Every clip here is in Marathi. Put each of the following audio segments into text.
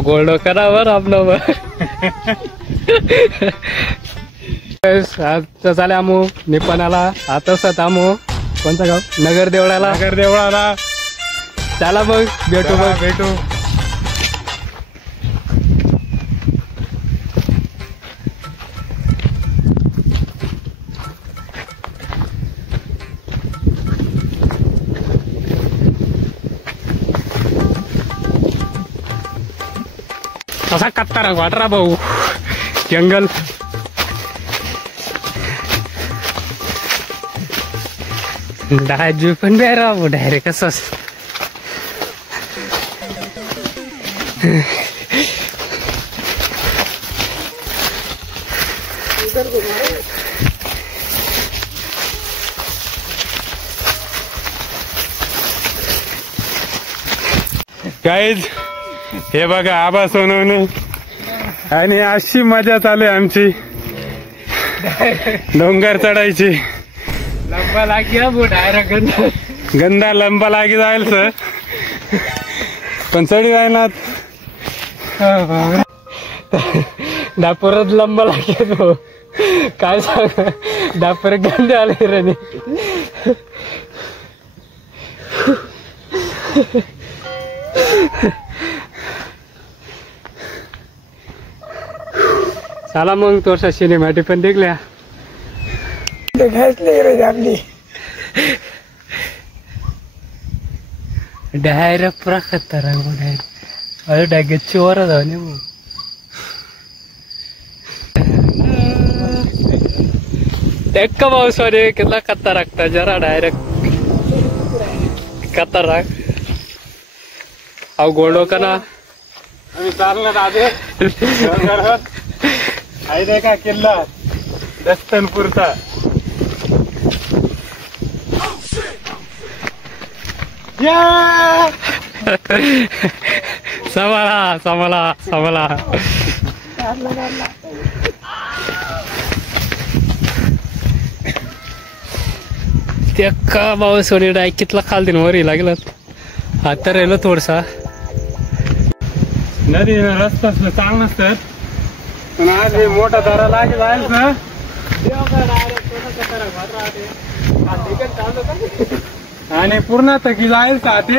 गोल्ड करावर आपलं चाले आमू निपणाला आता आमू कोणता गाव नगर देवळाला चला मग भेटू असा कत्तारा वाटरा भाऊ जंगल दाजू पण बेरा डायरेक्ट असंच गाईज हे बघा आबा सोनवणे आणि अशी मजा चालू आहे आमची डोंगर चढायची लंबा लागी डायरेक्ट गंदा लंबा लागी जाईल सर पण चढी जायनात डापरच लंबा लागेल काय सांग डापर गंदे आले रे चला मग तोरसा सिनेमॅटिक पण देखल्या डायरेक्ट पुरा खतरनाक डायरेक्ट अरे डायगेटची वर जाऊ मग एक्का पावसाने कितना खतरनाक जरा डायरेक्ट खतरनाक गोल्डो का ना आम्ही चाललो दादे आहे का किल्ला दस्तनपूरचा समाला एक्का पावसाने डाय कितला खालतीन वरी लागला आता राहिलं थोडसा नदी रस्ता चांगला नसतात पण आज हे मोठा दरा लागेल जाईल ना आणि पूर्ण थकी जाईल साथे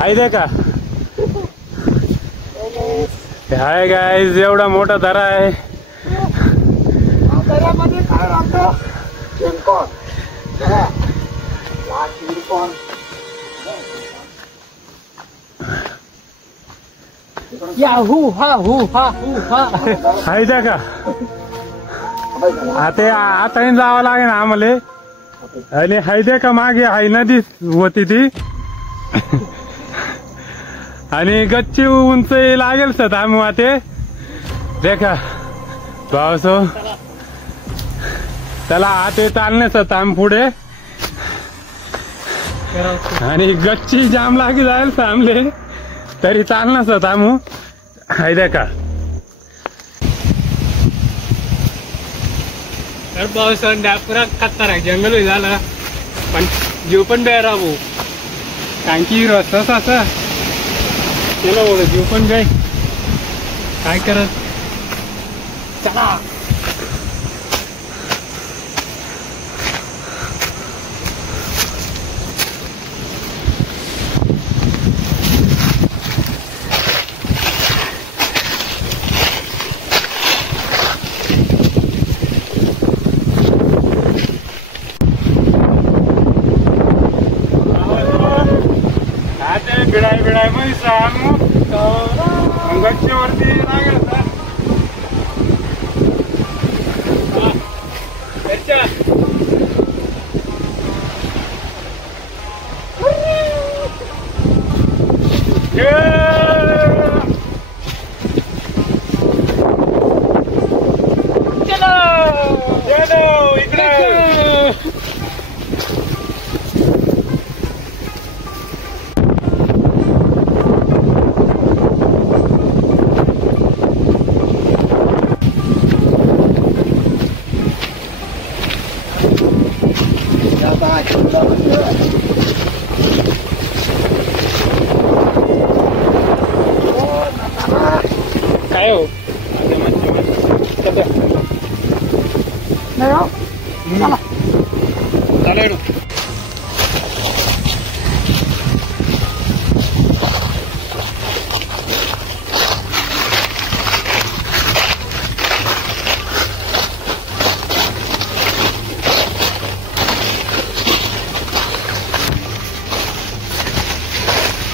आहे का हाय गाईज एवढा मोठा दरा आहे हाय का आता जावं लागेल आम्हाला आणि हाय का मागे हाय नदी होती ती आणि गच्ची उंच लागेल सर आम्ही वाते देखा पावसो त्याला आते चालणे सर आम्ही पुढे आणि गच्ची जाम लागी जाईल सर आमले तरी चालणार सर आम्ही हाय का पावसान पुरा खतरनाक जंगल झालं पण जीव पण बेरा भाऊ कारण की रस्ताच असा केलं बोल जीव पण काय काय करत चला बिडाय गच्चीवरती लागेल काय हो चालेल.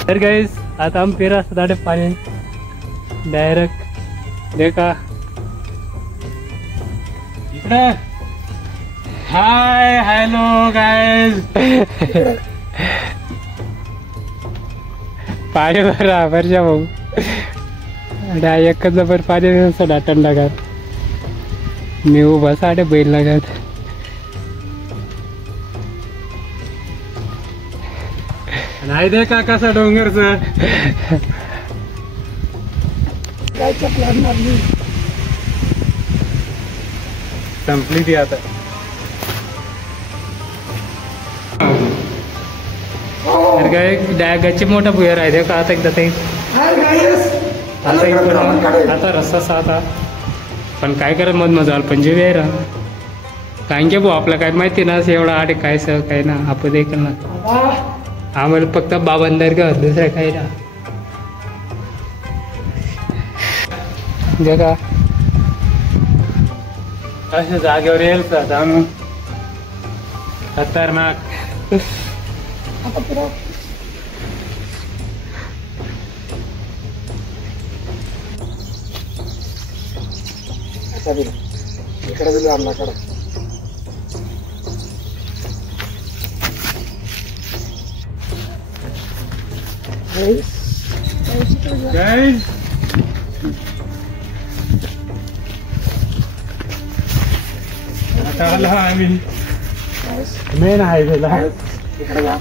तर गाईस आता हम फिर असतात पाणी डायरेक्ट देखा इकडे. Hi hello guys. पाणी भरा बरच्या भाऊ एकच जबर पाणी थंड लागत. मी उभा साडे बैल लागत. नाही दे का कसा डोंगरचा संपली ती आता. तर काय गच्ची मोठा भुयार आहे का आता एकदा ते आता रस्ता आता पण काय करत मध मजा आला पण जीव आहे रा कारण की भाऊ आपलं काय माहिती ना एवढा आडे काय सह काय ना आपण देखील ना आम्हाला फक्त बाबांदर का दुसरं काही ना जगा अशा जागेवर येईल का जाणून खतरनाक. इकडे दिली आपल्याकडे आता आला आम्ही मेन हायवेला. इकडे जा.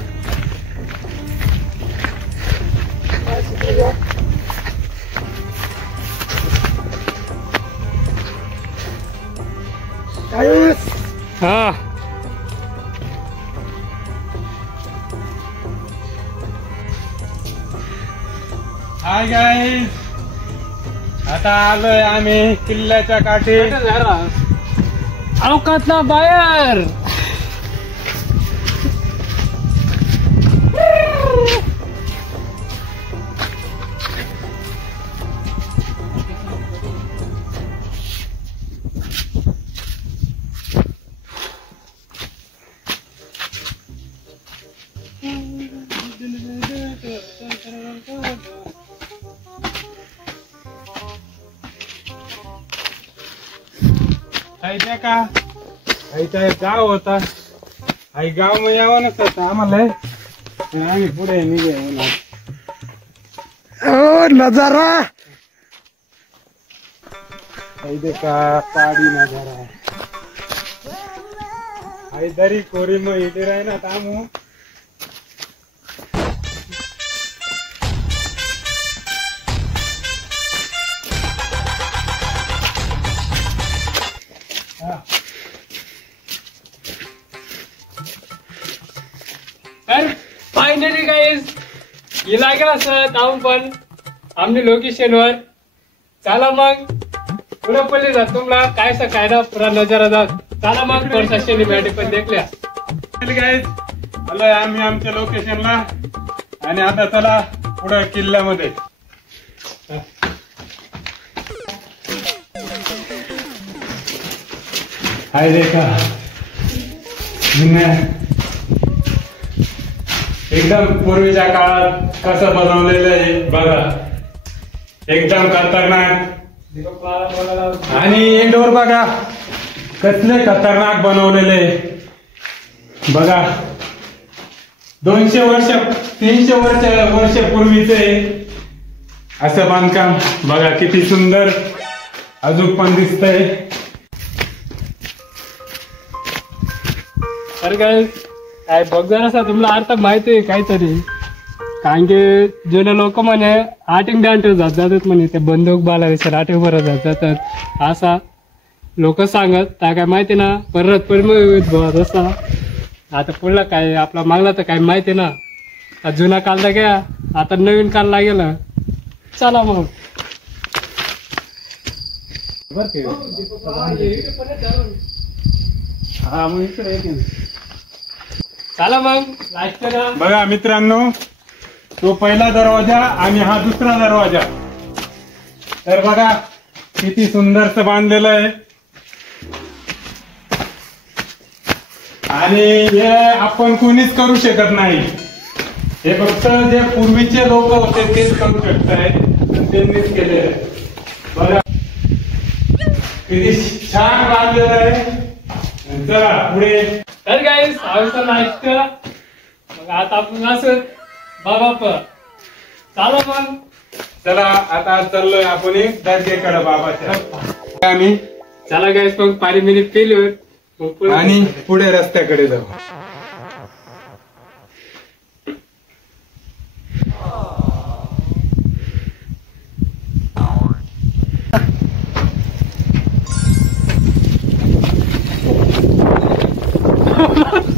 हा हाय गाईज आता आलोय आम्ही किल्ल्याच्या काठी अवकातला बाहेर. ऐका का आईचा एक गाव होता. आई गाव मध्ये यावं नसतं आम्हाला आम्ही पुढे निघे नजारा का पाडी नजारा आई दरी कोरी मग इथे राही ना तामू. तर फायनली गाईज गेला गेला सर जाऊन पण आम्ही लोकेशनवर चला मग पुढे पडले जात तुम्हाला काय काय ना पुरा नजारा जात चला मग थोडसा सिनेमॅटिक पण देखल्या गाईज आलोय आम्ही आमच्या लोकेशनला आणि आता चला पुढे किल्ल्यामध्ये. हाय देखा एकदम पूर्वीच्या काळात कसं बनवलेलं आहे बघा एकदम खतरनाक. आणि इंडोर बघा कसले खतरनाक बनवलेले बघा 200 वर्ष 300 वर्ष पूर्वीचे असं बांधकाम बघा किती सुंदर अजून पण दिसतंय. तर काय बघ जरा तुम्हाला अर्थ माहिती आहे काहीतरी कारण की जुने लोक म्हणे आटिंग डांटर जातात म्हणे ते बंदूक बालाविसर आटिंग भरत जातात असा लोक सांगत काय माहिती ना परत परिमित असा. आता पुढला काय आपला मागला तर काय माहिती ना जुना कालला घ्या आता नवीन कालला गेला चला मग. हा मग इकडे येते. चला मग लास्टला बघा मित्रांनो, तो पहिला दरवाजा आणि हा दुसरा दरवाजा. तर बघा किती सुंदरस बांधलेलं आहे. आणि हे आपण कोणीच करू शकत नाही. हे फक्त जे पूर्वीचे लोक होते तेच करू शकत आहेत. त्यांनीच केले आहे. बघा किती छान बांधलेलं आहे. चला पुढे. तर गाईस आवडता लास्ट. मग आता आपण असं बाबा चालू मग. चला आता चाललोय आपण एक दर्गेकडे बाबाच्या. आम्ही चला गाईस मग पाणी मिनी पेली आणि पुढे रस्त्याकडे जाऊ.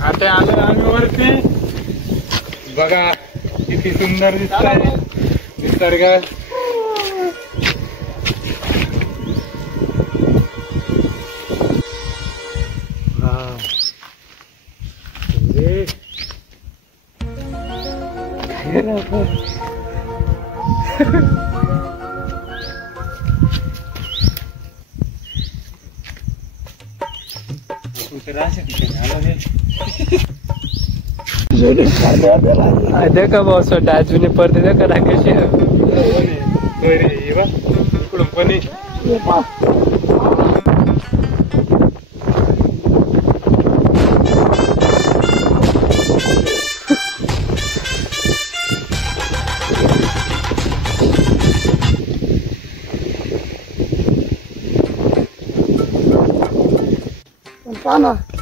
आता आलो आम्ही वरती. बघा किती सुंदर दिसत आहे निसर्ग. देखा बहुत सो डाजूने पडते देखा ना कशी. इकडून पण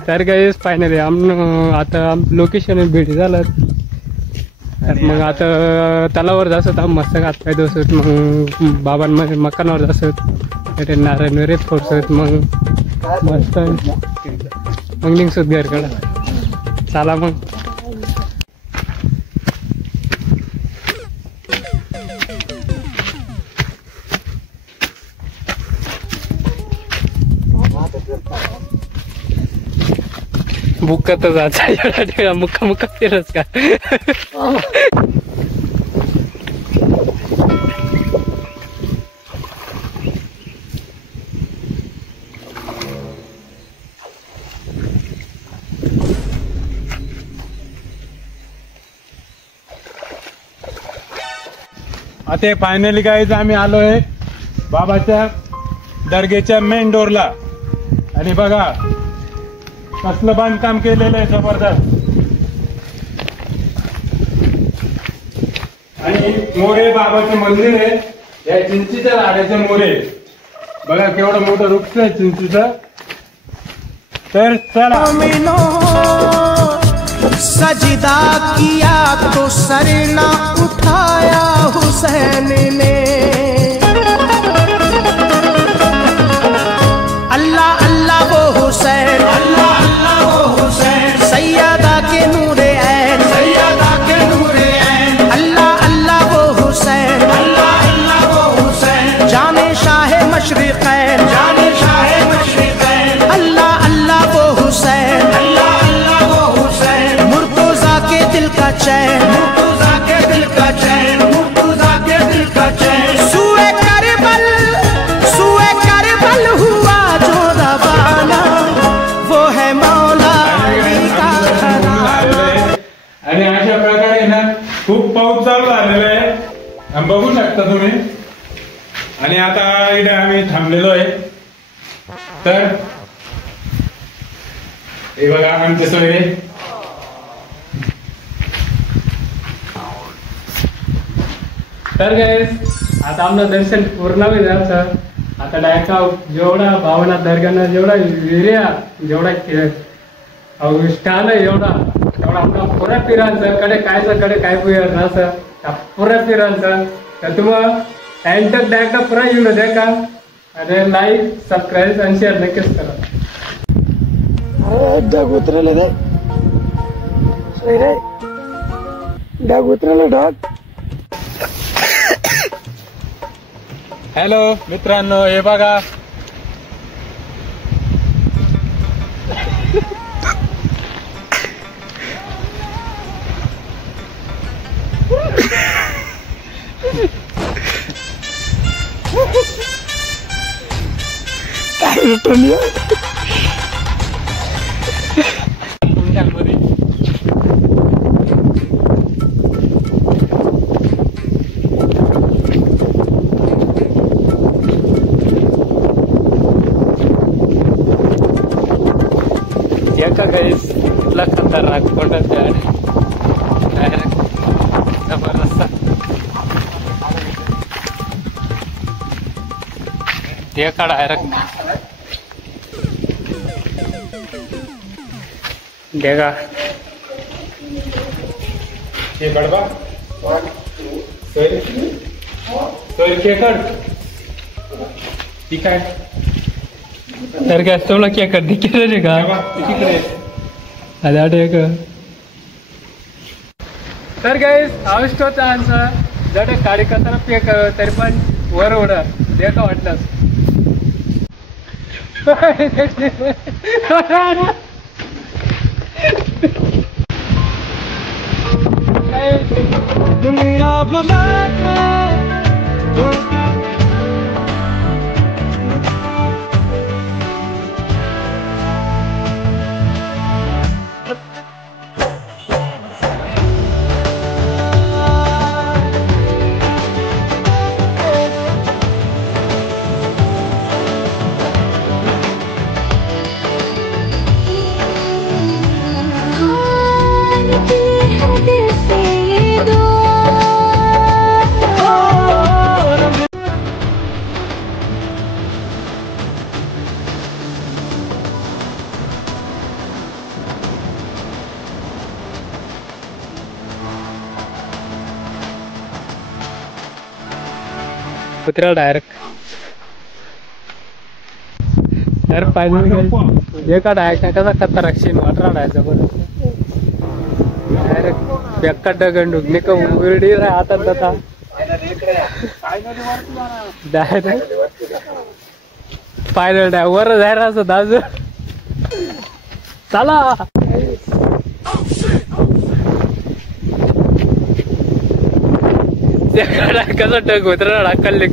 तर गाईस फायनली आता लोकेशन भेट झालं. तर मग आता तलावर जासत मस्त हात पाय धुसत. मग बाबांमध्ये मकानावर जासत नारायण वगैरे फोडसत. मग मस्त मग निघसत घरकडं. चला मग. बुक्का तर जायचा मुक्का मुक्का फिरच का. आता फायनली गाईज आम्ही आलोय बाबाच्या दर्गेच्या मेन डोरला. आणि बघा कसलं बांधकाम केलेलं आहे जबरदस्त. आणि मोरे बाबाचे मंदिर आहे. या चिंचीच्या झाडाचे मोरे बघा केवढं मोठं वृक्ष आहे चिंचीचं. तर चला. सजदा किया तो सर ना उठाया हुसैन ने. अल्लाह अल्लाह वो हुसैन, अल्लाह अल्लाह वो हुसैन. सैयदा के नूरे ऐन, सैयदा के नूरे ऐन. अल्लाह अल्लाह वो हुसैन, अल्लाह अल्लाह वो हुसैन. जाने शाह मशरिक़ैन, जाने शाह मशरिक़ैन. अल्लाह अल्लाह वो हुसैन, अल्लाह अल्लाह वो हुसैन. मुर्तज़ा के दिल का चैन, मुर्तज़ा के दिल का चैन, मुर्तज़ा के दिल का चैन. सूए करबल हुआ जो रवाना, वो है मौला अली का घराना. आणि अशा प्रकारे ना खूप पाऊस चालू झालेला आहे बघू शकता तुम्ही. आणि आता इथे आम्ही थांबलेलो आहे. तर हे बघा आमचे सोयरे. तर गाईस आता आमचं दर्शन पूर्ण होईल. आता डायरेक्ट जेवढा भावना दर्गाना जेवढा एरिया जेवढा स्टाल आहे एवढा आपला पुरा फिरांचं कडे काय असं पुरा फिरांचं. तर तुम्हाला टाइम डायरेक्ट पुरा येऊन द्या का. आणि लाईक सबस्क्राईब आणि शेअर नक्कीच करा. डाग उतरले रे. डाग उतरले डाग. हॅलो मित्रांनो, हे बघा रिटर्न या एका गाईस इतला खतरनाक पडत डायरेक्ट जबरदस्त एका डायरेक्ट देगा ये बड़बा सोय केकड ठीक आहे तर गॅस तुला क्या कर दी रे का अदाट एक तर गाईस आवश्यकता आन्सर जर काळी कचरा पे कर तरी पण वर उड दे का वाटलं कुत्रा डायरेक्ट यार पाहिजे का डायरेक्ट कसा खतरा रक्षण वाटरा डायचा बरं डायरेक्ट बेक्का डगंडू निक उरडी रा हातात जाता डायरेक्ट फायनल डाय वर जायला असं दाजू चला कसं टग होत कल्ली